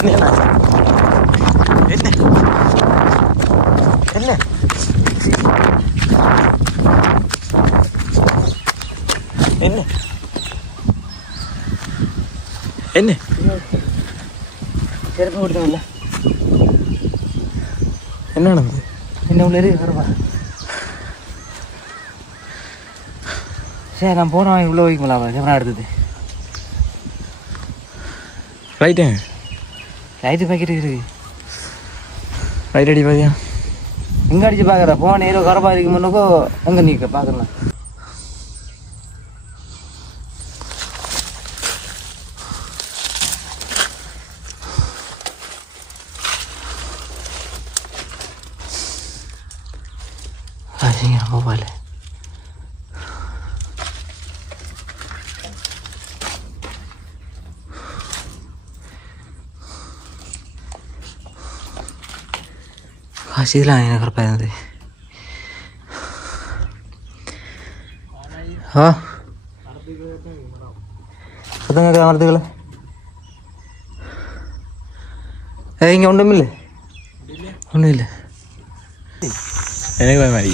என்ன என்ன என்ன என்ன செருப்பு கொடுத்தோம்ல என்ன நடந்தது என்ன உள்ள இருக்கு வருவா சரி நான் போனவன் இவ்வளோ வைக்கலாம் கேமரா எடுத்தது ரைட்டு லைட்டு பாக்கெட் இருக்கு ரைட் அடி பாதியா எங்கே அடிச்சு பார்க்குற போன ஏதோ கரப்பா இருக்கு முன்னுக்கோ எங்கே நீக்க பார்க்கலாம் சரிங்க மொபைல் காசு இதெல்லாம் எனக்கு கரெக்டாக இருந்தது ஆ சத்தம் கேட்குற மரத்துக்களை ஏ இங்கே ஒன்றும் இல்லை ஒன்றும் இல்லை எனக்கு மாதிரி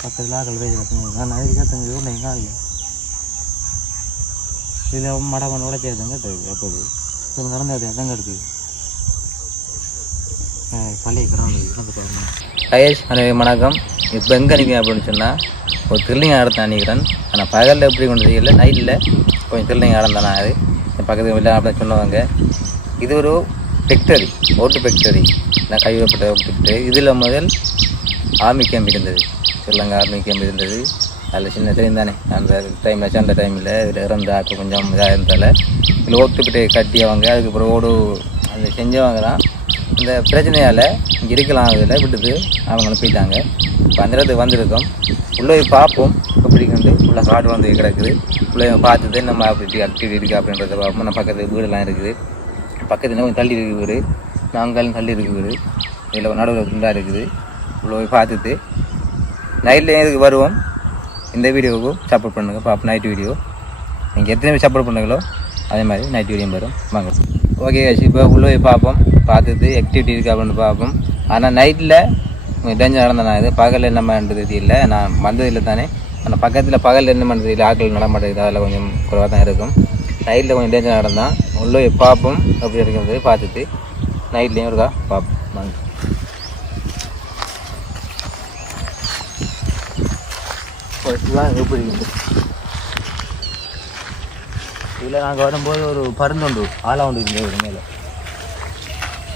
பக்கத்தில் ஆக்கள் பேசுகிறேன் நான் அதுக்கு தங்க ஒன்று எங்கே ஆகல இதில் மடமன் உடைச்சதுங்க எப்போது? இது நடந்தது எதங்க இருக்குது பழைய கிராமம் அனைவரும் வணக்கம். இப்போ எங்கே நிற்கிறேன் அப்படின்னு சொன்னால் ஒரு த்ரில்லிங் ஆடத்தான் நிற்கிறேன் ஆனால் பகலில் எப்படி கொண்டு தெரியல நைட்டில் கொஞ்சம் த்ரில்லிங் ஆடம் நான் அது. என் பக்கத்து வீட்டில் அப்படின்னு சொன்னவங்க இது ஒரு ஃபேக்டரி ஓட்டு ஃபேக்டரி நான் கைவிடப்பட்ட ஒரு ஃபேக்டரி இதில் முதல் ஆர்மி கேம்ப் இருந்தது. ஸ்ரீலங்கா ஆர்மி கேம்ப் இருந்தது. அதில் சின்ன தெரியும் தானே அந்த டைமில் அந்த டைமில் இதில் இறந்த ஆட்கள் கொஞ்சம் இதாக இருந்தால இதில் ஓட்டுக்கிட்டு கட்டியவங்க அதுக்கப்புறம் ஓடு அந்த செஞ்சவங்க தான் இந்த பிரச்சனையால் இங்கே இருக்கலாம் இதில் விட்டுட்டு அவங்க அனுப்பிட்டாங்க இப்போ அந்த இடத்துக்கு வந்திருக்கோம் உள்ளே போய் பார்ப்போம் எப்படி வந்து உள்ள காடு வந்து கிடக்குது உள்ளே போய் பார்த்துட்டு நம்ம அப்படி ஆக்டிவிட்டி இருக்குது அப்படின்றத பார்ப்போம் நம்ம பக்கத்து வீடெல்லாம் இருக்குது பக்கத்தில் கொஞ்சம் தள்ளி இருக்குது வீடு நாங்களும் தள்ளி இருக்குது வீடு இதில் நடுவில் துண்டாக இருக்குது உள்ளே போய் பார்த்துட்டு நைட்லேயும் எதுக்கு வருவோம் இந்த வீடியோவுக்கும் சப்போர்ட் பண்ணுங்கள் பார்ப்போம் நைட் வீடியோ நீங்கள் எத்தனை பேர் சப்போர்ட் பண்ணுங்களோ அதே மாதிரி நைட் வீடியோ வரும். வாங்க. ஓகே இப்போ உள்ளே போய் பார்ப்போம் பார்த்துட்டு ஆக்டிவிட்டி இருக்குது அப்படின்னு பார்ப்போம் ஆனால் நைட்டில் டேஞ்சர் நடந்த நான் இது பகலில் என்ன பண்ணுறது தெரியல. நான் வந்ததில்லை தானே. ஆனால் பக்கத்தில் பகலில் என்ன பண்ணுறது இல்லை ஆட்கள் நடமாட்டேங்குது அதில் கொஞ்சம் குறைவாக தான் இருக்கும். நைட்டில் கொஞ்சம் டேஞ்சர் நடந்தான் உள்ளே போய் பார்ப்போம் அப்படி இருக்கிறது பார்த்துட்டு நைட்லேயும் இருக்கா? பார்ப்போம் வாங்க. ஃபுல்லாக எப்படி இதில் நாங்கள் வரும்போது ஒரு பருந்து உண்டு ஆலா உண்டு இருந்தது மேலே.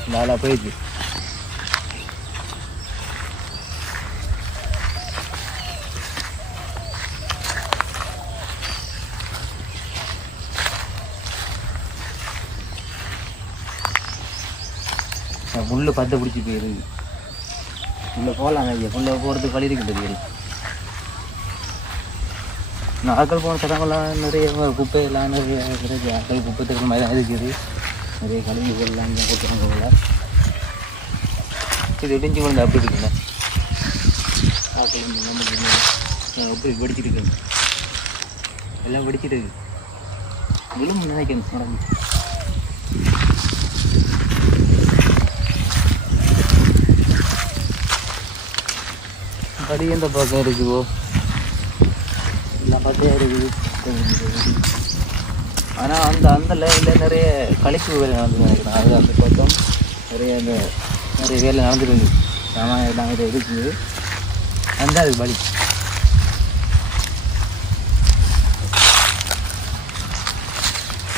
இந்த ஆலா போயிடுச்சு புல்லு பத்து பிடிச்சி போயிருக்கு. உள்ளே போகலாம் ஐயா உள்ளே போகிறதுக்கு வழி இருக்கு தெரியல நாட்கள் போன தடங்கள்லாம் நிறைய குப்பையெல்லாம் நிறைய இருக்குது ஆட்கள் குப்பை தடுக்கிற மாதிரி தான் இருக்குது. நிறைய கழிவுகள்லாம் இங்கே போட்டுறாங்க போல. இது இடிஞ்சு கொண்டு அப்படி இருக்குல்ல? ஆக்கள் அப்படி வெடிச்சிட்டு இருக்கு எல்லாம் வெடிச்சிட்டு இருக்கு. விழும் நினைக்கிறேன். நடந்து படி எந்த பக்கம் இருக்குவோ பச்சையாக இருக்குது ஆனால் அந்த அந்த லைனில் நிறைய கழிப்பு வேலை நடந்து அது அந்த பக்கம் நிறைய இந்த நிறைய வேலை நடந்துருக்கு சாமான் எல்லாம் இதை இருக்குது அந்த அது வழி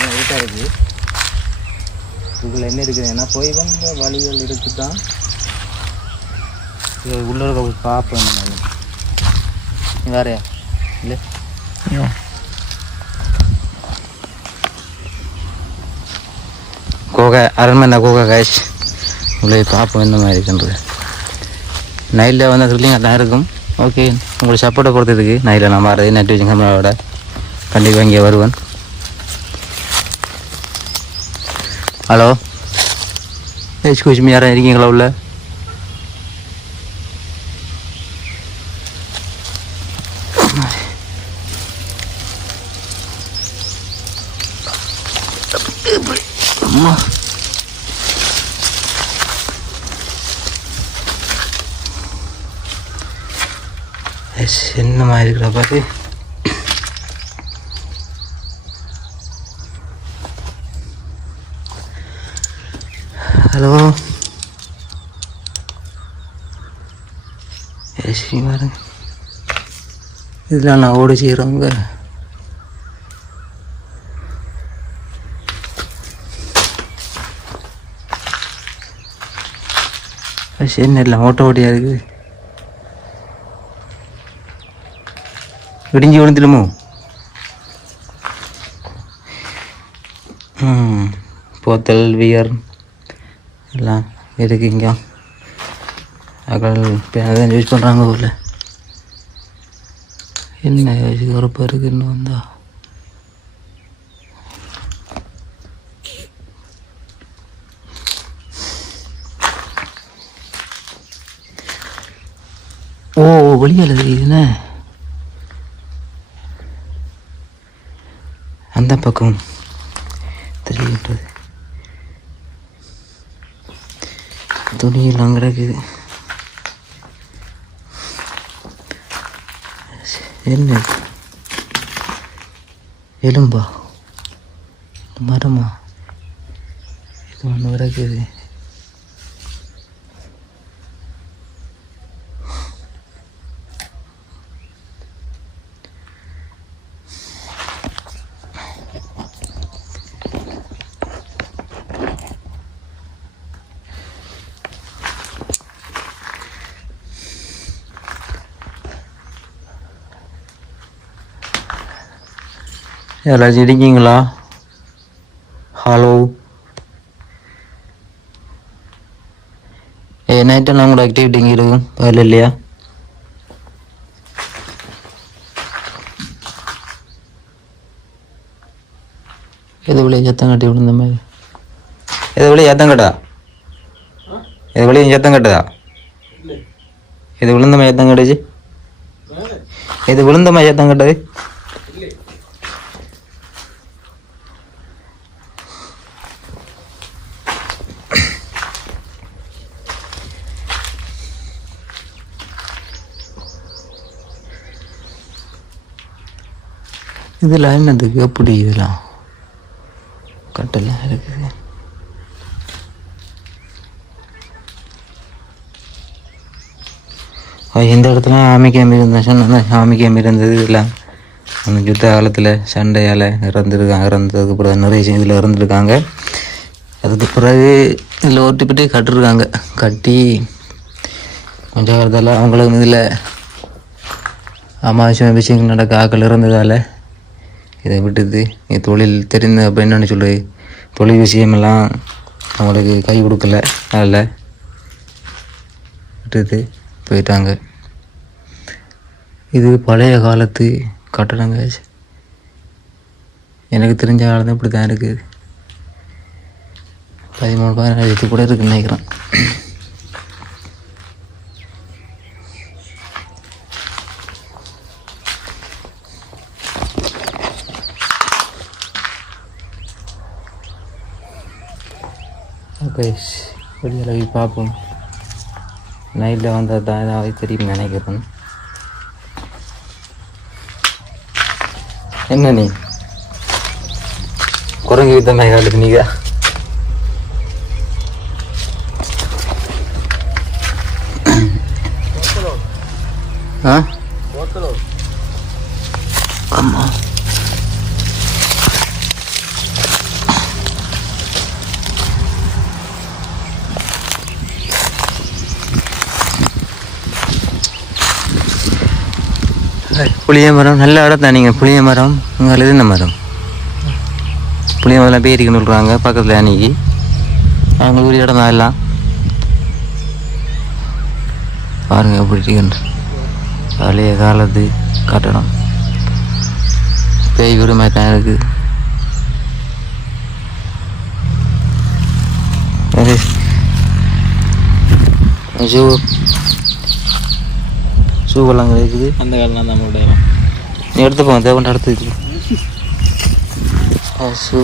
இருட்டாக இருக்குது இதுக்குள்ள என்ன இருக்குது? ஏன்னா போய் வந்த வழிகள் இருக்கு தான் இது பார்ப்பேன் நான் வேறையா இல்லை? கோகை அரண்மனை கோகை கேஷ் உங்களை பார்ப்போம் என்ன மாதிரி இருக்குன்றது. நைட்டில் வந்து த்ரில்லிங் தான் இருக்கும். ஓகே உங்களுக்கு சப்போர்ட்டை கொடுத்ததுக்கு நைட்டில் நான் வரது நெட் வச்சு கேமராவோட கண்டிப்பாக இங்கே வருவேன். ஹலோ எக்ஸ்கூஸ் மீ யாரும் இருக்கீங்களா உள்ள? எஸ் பாருங்க இதெல்லாம் நான் ஓடி செய்கிறவங்க என்ன இல்லை. ஓட்ட ஓடியா இருக்குது விடிஞ்சு விழுந்துடுமோ? போத்தல் வியர் எல்லாம் இருக்கு இங்கே அக்கள் யூஸ் பண்ணுறாங்க ஊரில்? என்ன யோசிக்க உரப்பாக இருக்குன்னு வந்தா? ஓ வெளியால் தெரியுதுண்ணே அந்த பக்கம் தெரிகின்றது துணியெல்லாம் கிடக்குது. என்ன எலும்பா மரமா இது ஒன்று கிடக்குது யாராச்சும் இருக்கீங்களா? ஹலோ ஏ நைட்டெல்லாம் கூட ஆக்டிவிட்டி இங்கே இருக்கும் வேலை இல்லையா? எது விளைய சத்தம் கட்டி விழுந்த மாதிரி? எது விளைய சத்தம் கட்டா எது விளைய சத்தம் கட்டுதா? இது விழுந்த மாதிரி சத்தம் கட்டுச்சு இது விழுந்த மாதிரி சத்தம் கட்டுது? இதில் என்னதுக்கு? எப்படி இதெல்லாம்? கட்டெல்லாம் இருக்குது. எந்த இந்த இடத்துல ஆமை கேம்பு இருந்தேன் சொன்னேன் ஆமை கேம்பு இருந்தது இதெல்லாம் அந்த யுத்த காலத்தில் சண்டையால் இறந்துருக்காங்க இறந்ததுக்கு பிறகு நிறைய இதில் இறந்துருக்காங்க. அதுக்கு பிறகு இதில் ஒட்டிப்பட்டு கட்டிருக்காங்க. கட்டி கொஞ்சம் காலத்தால் அவங்களுக்கு இதில் அமாவாசை விஷயங்கள் நடக்க ஆக்கள் இருந்ததால் இதை விட்டுது நீ தொழில் தெரிந்த அப்போ என்னென்னு சொல்லு. தொழில் விஷயமெல்லாம் அவங்களுக்கு கை கொடுக்கல. அதில் விட்டுது போயிட்டாங்க. இது பழைய காலத்து கட்டணங்க எனக்கு தெரிஞ்ச காலம் இப்படி தான் இருக்குது. பதிமூணு பதினாறு கூட இருக்குன்னு நினைக்கிறேன் ஓகே பார்ப்போம். நைட்டில் வந்தால் தான் ஏதாவது தெரியும் நினைக்கிறேன். என்ன நீ? குரங்கு வித்த மேகாலுக்கு நீங்க? புளிய மரம் நல்ல இடம் தான் நீங்கள் புளிய மரம் உங்கள் இது இந்த மரம்? புளிய மரம் பேரிக்குன்னு சொல்கிறாங்க பக்கத்தில் அன்னைக்கு. அவங்களுக்கு ஒரு இடம் தான் எல்லாம். பாருங்க எப்படி இருக்குன்னு. பழைய காலத்து கட்டடம். பேய் உரிமை தான் இருக்குது ஷூ ஷூவெல்லாம் கிடைக்குது அந்த காலெலாம் தான் போட்டு நீ எடுத்துக்கோ தேவன் அடுத்து ஷூ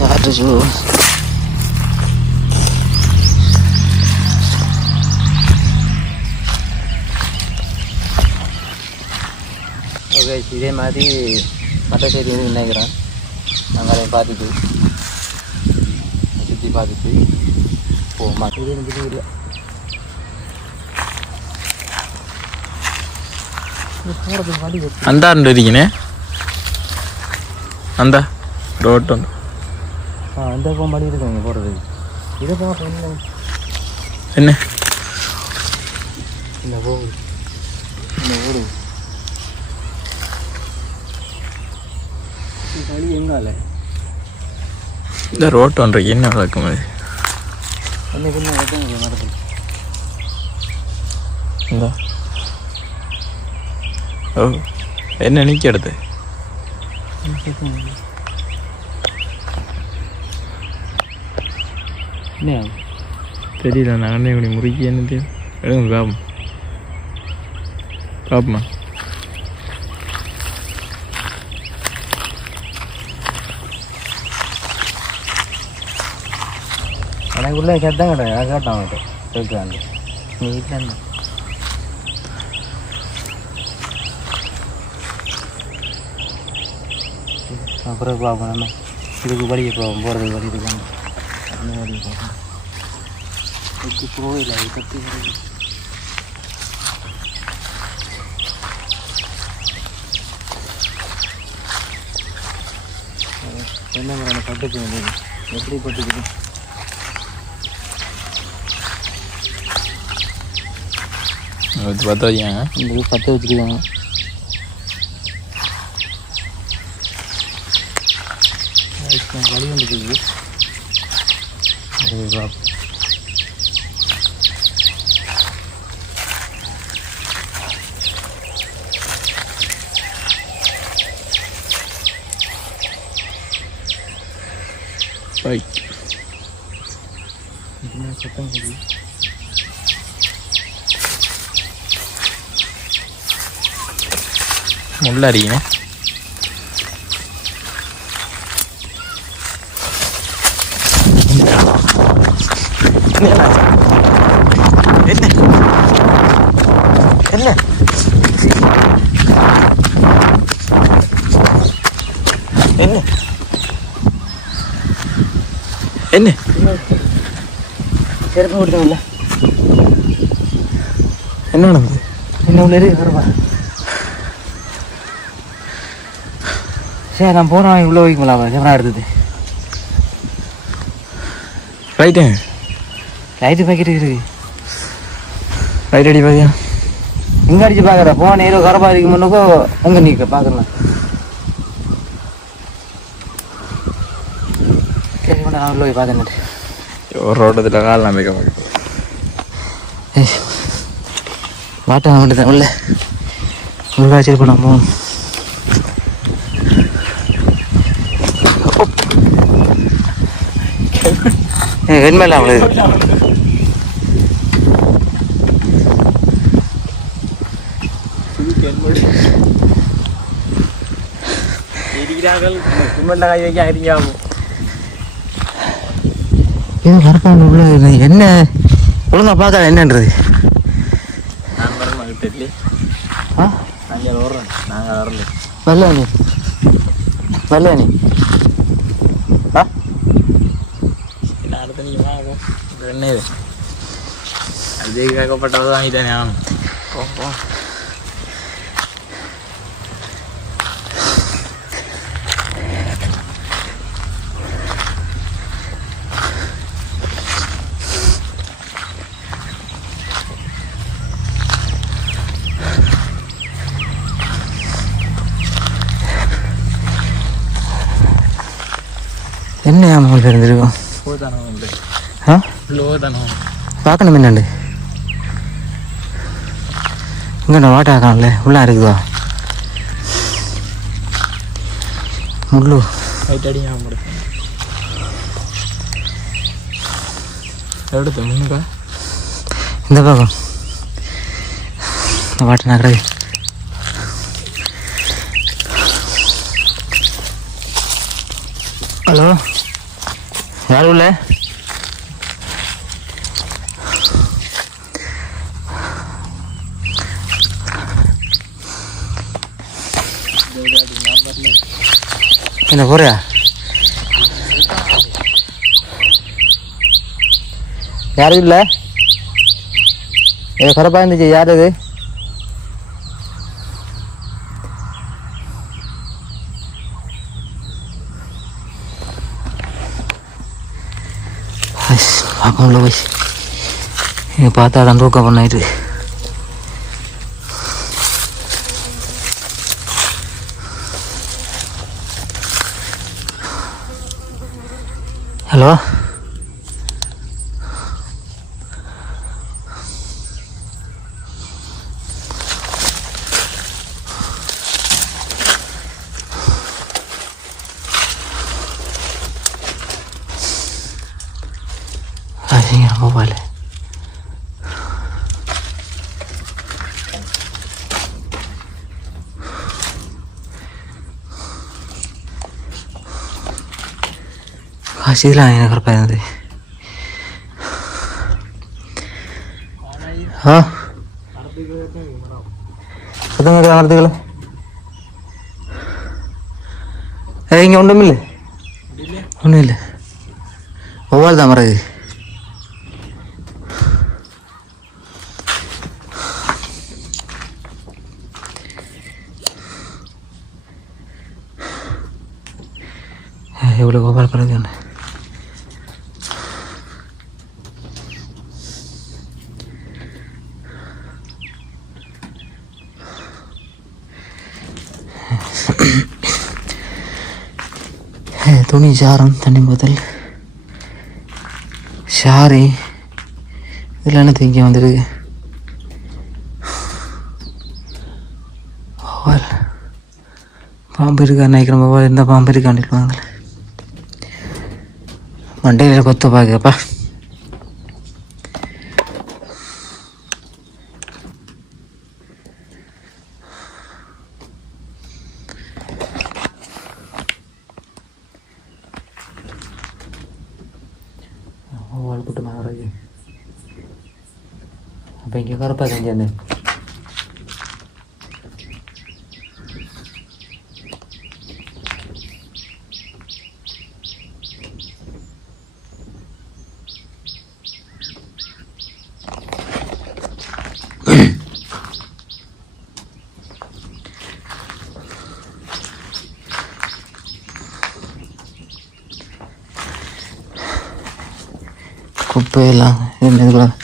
யார்ட்டு ஷூ ஓகே இதே மாதிரி மற்ற செய்தி வந்து நினைக்கிறேன் நாங்கள் பார்த்துட்டு சுற்றி பார்த்துட்டு போமா இது இல்லை போகிறதுக்கு வழி இருக்கு அந்த ஆண்டு இருக்கீனே அந்த ரோட் வந்து ஆ அந்த போகிறதுக்கு இதை பார்க்க என்ன? இந்த போகுது இந்த ஓடு வழி எங்கால இந்த ரோட் ஒன்று என்ன அது என்ன மரத்தில் இந்த. ஓ என்ன நிற்கிறது என்ன? தெரியல நான் அண்ணன் இப்படி முறுக்கி என்ன தெரியும் எடுங்க பாப்போம் பாப்போமா எனக்கு உள்ள கேட்டாங்க கிடையாது கேட்டான் அவன்கிட்ட? நீ வீட்டில் இருந்த அப்புறம் பார்ப்போம் நம்ம இதுக்கு வழியை போவோம். போகிறதுக்கு வழி இருக்காங்க அந்த வழியை பார்ப்போம் இதுக்கு போகல. இது வருது என்ன முறை பட்டுக்கு வேண்டியது எப்படி பட்டுக்குது? பார்த்தா ஏன் இந்த பற்ற வச்சுருக்காங்க. வழி வந்துருக்கு அது பார்ப்போம் பைக் என்ன சத்தம் கேட்குது என்ன? என்ன? என்ன? என்ன செருப்பு கொடுத்தவில்ல என்ன நடந்தது என்ன உள்ள இருக்கு வருவா சரி நான் போனோம் இவ்வளோ வைக்கலாமா கேமரா எடுத்தது? ரைட்டு லைட்டு பாக்கெட் இருக்கு ரைட் அடி பாதியா எங்கே அடிச்சு பார்க்குற போன நேரம் கரப்பா இருக்கு முன்னுக்கோ அங்கே நிற்க பார்க்கலாம் சரி கொண்டு நான் உள்ள போய் பார்த்துட்டு ஒரு ரோட்டத்தில் கால் நம்பிக்கை பார்க்க வாட்டை மட்டும் உள்ள. உள்ள வச்சிருப்போம் நம்ம வெண்மையில அவளுக்கு இது கரப்பாண்டு உள்ள இது என்ன ஒழுங்கா பார்க்கல என்னன்றது நான் வரமா தெரியல ஆ நாங்கள் வர்றோம் நாங்கள் வரல தானோ பார்க்கணும் என்னண்டு இங்கே நான் வாட்டை ஆக்கணும்ல உள்ளே இருக்குதா முள்ளு ரைட் அடி ஞாபகம் படுத்து எடுத்து முன்னுக்கா இந்த பக்கம் இந்த வாட்டை நான் கிடையாது ஹலோ யாரும் இல்லை என்ன போறியா யாரும் இல்லை? ஏதோ குறைப்பாக இருந்துச்சு யார் இது அவ்வளோ வயசு. இங்கே பார்த்தா தான் தூக்கம் பண்ணிட்டு ஹலோ? காசிலாம் எனக்கு கரெக்டாக இருந்தது ஆ பத்தங்க நடத்துக்கல இங்கே ஒன்றும் இல்லை ஒன்றும் இல்லை ஒவ்வாறு தான் மறது எவ்வளோ கோபால் பிறகு என்ன துணி சாரம் தண்ணி ஷாரி இதில் என்ன திங்க வந்துருக்கு? ஓவல் பாம்பு இருக்கா நினைக்கிறேன் பாபா எந்த பாம்பு இருக்கான்னு வாங்கல. மண்டையில் கொத்த பார்க்கப்பா அப்போ இங்கே கருப்பா செஞ்சேன் குப்பையெல்லாம்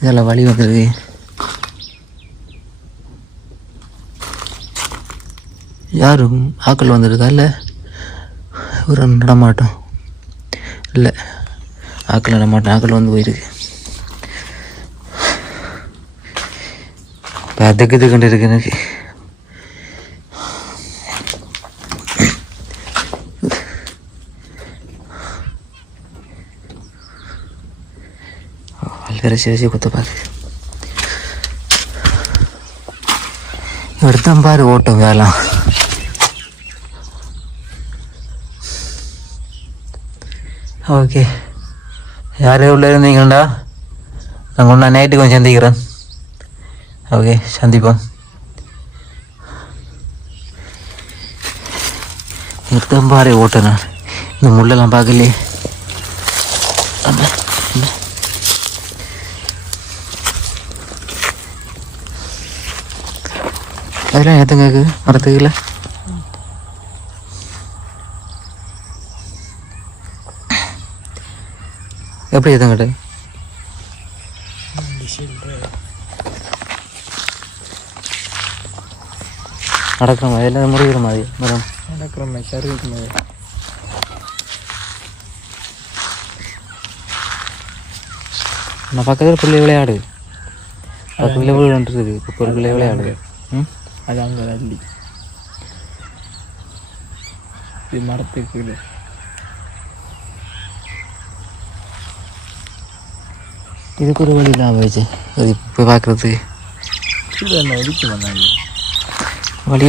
இதெல்லாம் வழி வந்துருக்கு யாரும் ஆக்கள் வந்துருக்கா? இல்லை. ஒரு நடமாட்டம். இல்லை. ஆக்கள் நடமாட்டம். ஆக்கள் வந்து போயிருக்கு. இப்போ அதுக்கு இது இருக்கு எனக்கு. வேறு சிவசி குத்த பாரு. எடுத்தான் பாரு ஓட்டம் வேலை ஓகே. யார் உள்ள இருந்தீங்கண்டா? நாங்கள் ஒன்றா நைட்டு கொஞ்சம் சந்திக்கிறேன். ஓகே சந்திப்போம். எடுத்தான் பாரு ஓட்டம் நான் இந்த முள்ளெல்லாம் பார்க்கலையே. அதெல்லாம் ஏற்றுங்க மரத்துக்குல எப்படி ஏற்றுங்கட்டு நடக்கிற மாதிரி இல்லை முறிகிற மாதிரி மரம் நடக்கிற மாதிரி சருகுக்கு மாதிரி நான் பக்கத்தில் பிள்ளை விளையாடு பக்கத்தில் விளையாண்டுருக்கு இப்போ பிள்ளை விளையாடு ம் அது அங்கே தள்ளி இது மரத்துக்கு கீழே. இதுக்கு ஒரு வழி இல்லாமல் போயிடுச்சு அது இப்போ பார்க்குறதுக்கு கீழே என்ன ஒதுக்கி வந்தாங்க வழி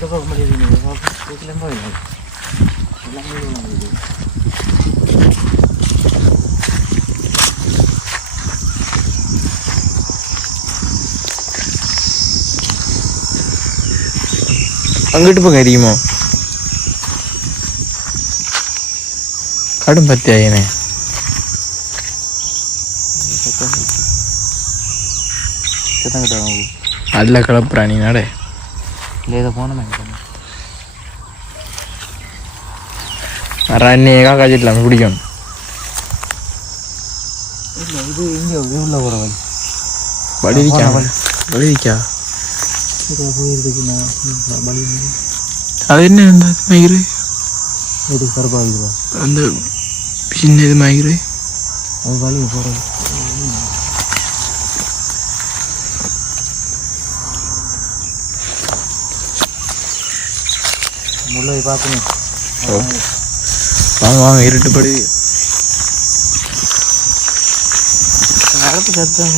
இருக்க தான் செய்யும் பத்த விடுது பார்க்க முடியாது வீட்டில் போயிடலாம் அங்கிட்டு பக்கம் எரியுமோ கடும் பத்தி ஆயினே. நல்ல கலப்புறாணி நட. லேதாக போனோமே ரன்னியே காய்ச்சிடலாம் பிடிக்கும் இல்லை இது இங்கே உள்ள போகிற வழி வலிவிக்கா வலிவிக்கா இது போயிருக்குது நான் வழி அது என்ன அந்த மயிறு இது கருப்பாகுதுவா அந்த முல்லை பார்க்கணும். வாங்க வாங்க இருட்டு படுது அடுத்த சத்தம்.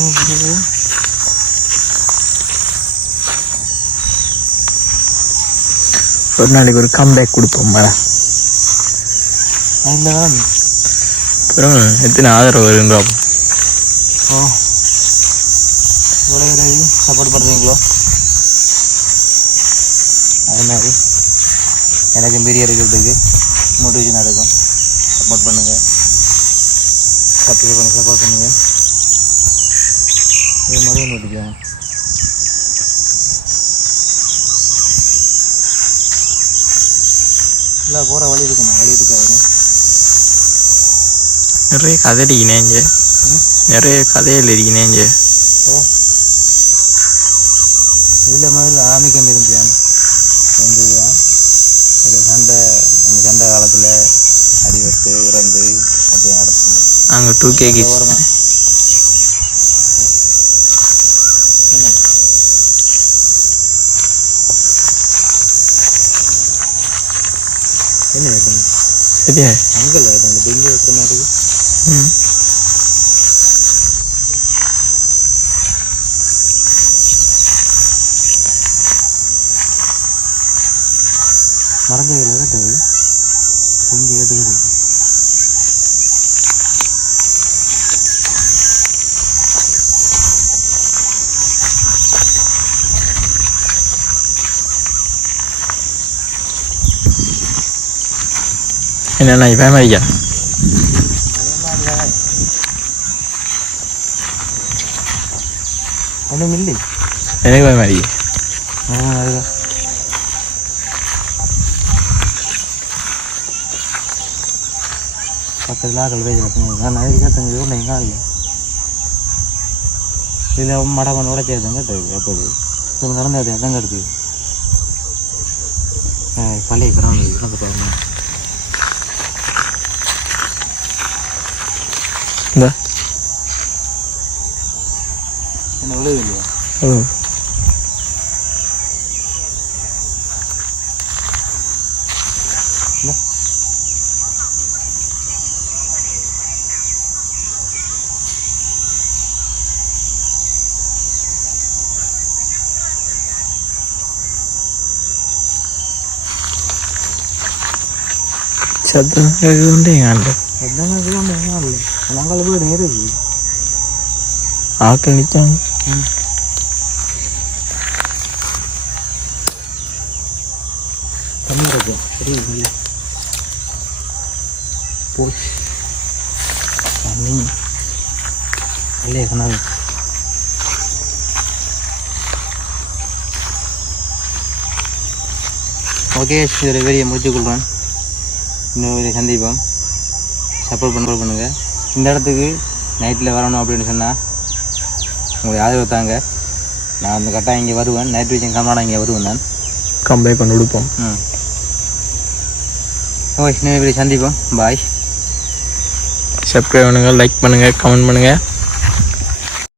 ஒரு நாளைக்கு ஒரு கம்பேக் கொடுப்போம் மர அதில் தான் அப்புறம் எத்தனை ஆதரவு பார்ப்போம் ஓ. இவ்வளோ சப்போர்ட் பண்ணுறீங்களோ அது மாதிரி. எனக்கு பெரிய இருக்கிறதுக்கு மோட்டிவேஷனாக இருக்கும். சப்போர்ட் பண்ணுங்கள் சப்ஸ்கிரைப் பண்ணி சப்போர்ட் பண்ணுங்கள் இது மாதிரி ஒன்று விட்டுக்கலாம் இல்லை போகிற வழி இருக்குமா வழி இருக்காது நிறைய கதை அடிக்கினேங்க நிறைய கதைகள் அடிக்கினேங்க இதில் முதல்ல ஆமிக்கம் இருந்தான் இருந்ததுதான் ஒரு சண்டை அந்த சண்டை காலத்தில் அடிபட்டு இறந்து அப்படி நடத்துல நாங்கள் டூ கே கிட்ஸ் ஓரமா என்ன கேட்டீங்க சரியா அங்கே இல்லை அந்த பெங்க வைக்கிற மாதிரி ம் மறந்ததில் கேட்டது இங்கே கேட்டுக்குது என்னண்ணா இப்போ மாதிரியா ஒன்றும் இல்லை எனக்கு பய மாதிரி ஆ அதுதான் பக்கத்தில் ஆக்கள் பேஜ் கட்டுங்க நான் நிறைய கட்டுங்க இவ்வளோ எங்கே ஆகல இதில் மடமன் உடைச்சது கேட்டது எப்போது இது நடந்தது அதான் கிடக்கு பழைய கிராமம் இறந்துட்டாங்க இந்த என்ன விழுது இல்லையா ஓ சத்தம் கேட்குதுண்டே எங்கள் எல்லாமே கிராமம் எங்கே இல்லை நாங்கள் வீடு இருக்கு ஆட்கள் நிற்காங்க தண்ணி இருக்கு சரி இல்லை போச்சு தண்ணி இல்லையே சொன்னாங்க ஓகே இதோட வெளியே முடிச்சுக்கொள்கிறோம் இன்னும் இதை சந்திப்போம். சப்போர்ட் பண்ண பண்ணுங்கள் இந்த இடத்துக்கு நைட்டில் வரணும் அப்படின்னு சொன்னால் உங்களுக்கு ஆதரவு தாங்க. நான் அந்த கட்டாயம் இங்கே வருவேன். நைட் விஷயம் கம்மாடா இங்கே வருவேன் நான். கம்பை பண்ணி கொடுப்போம் ம். ஓகே சந்திப்போம். பாய் சப்ஸ்கிரைப் பண்ணுங்கள் லைக் பண்ணுங்கள் கமெண்ட் பண்ணுங்கள்